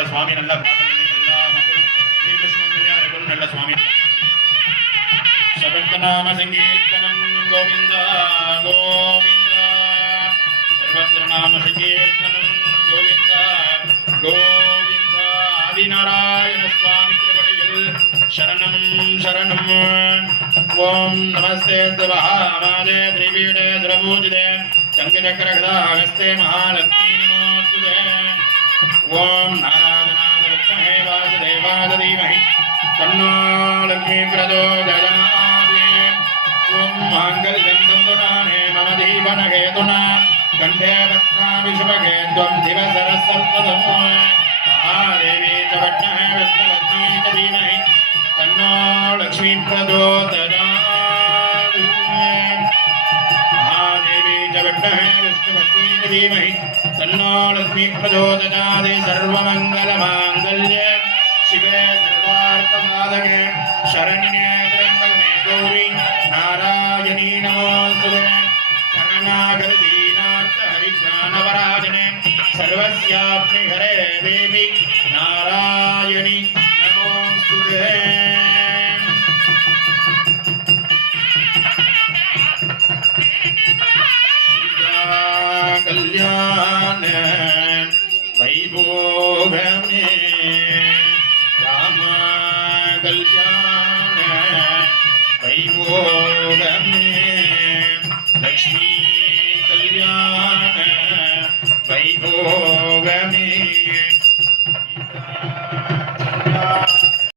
நல்ல சுவாமி நல்ல எல்லா மக்களும் நல்ல சுவாமி சகத்தநாம சங்கீர்த்தனம் கோவிந்தா கோவிந்தா சர்வத்ரநாம சங்கீர்த்தனம் கோவிந்தா கோவிந்தா ஆதிநாராயண சுவாமி திருவடியில் சரணம் சரணம். ஓம் நமஸ்தே மகாமாதே திரிபீடே சுரபூஜிதே சங்கச்சக்கரகதாஹஸ்தே மகாலக்ஷ்மீ நமோஸ்துதே. ஓம் நாராயணாய வித்மஹே வாசுதேவாய தீமஹி தன்னோ லக்ஷ்மீ பிரச்சோதயாத். ஓம் மாங்கல்யம் தந்துநானே மம ஜீவனஹேதுனா கண்டே பத்மாமி சுபகே த்வம் திவசரசல்பதம். மகாதேவி ச வித்மஹே விஷ்ணுபத்னீ ச தீமஹி தன்னோ லக்ஷ்மீ பிரச்சோதயாத். महादेवी च विद्महे विष्णुपत्नी च धीमहि तन्नो लक्ष्मी प्रचोदयात्. सर्वमङ्गलमाङ्गल्ये शिवे सर्वार्थसाधके शरण्ये त्र्यम्बके गौरी नारायणी नमोस्तुते. शरणागति दीनार्तहरित्राणपरायणे सर्वस्याप्नि हरे देवी नारायणी नमोस्तुते. कल्याण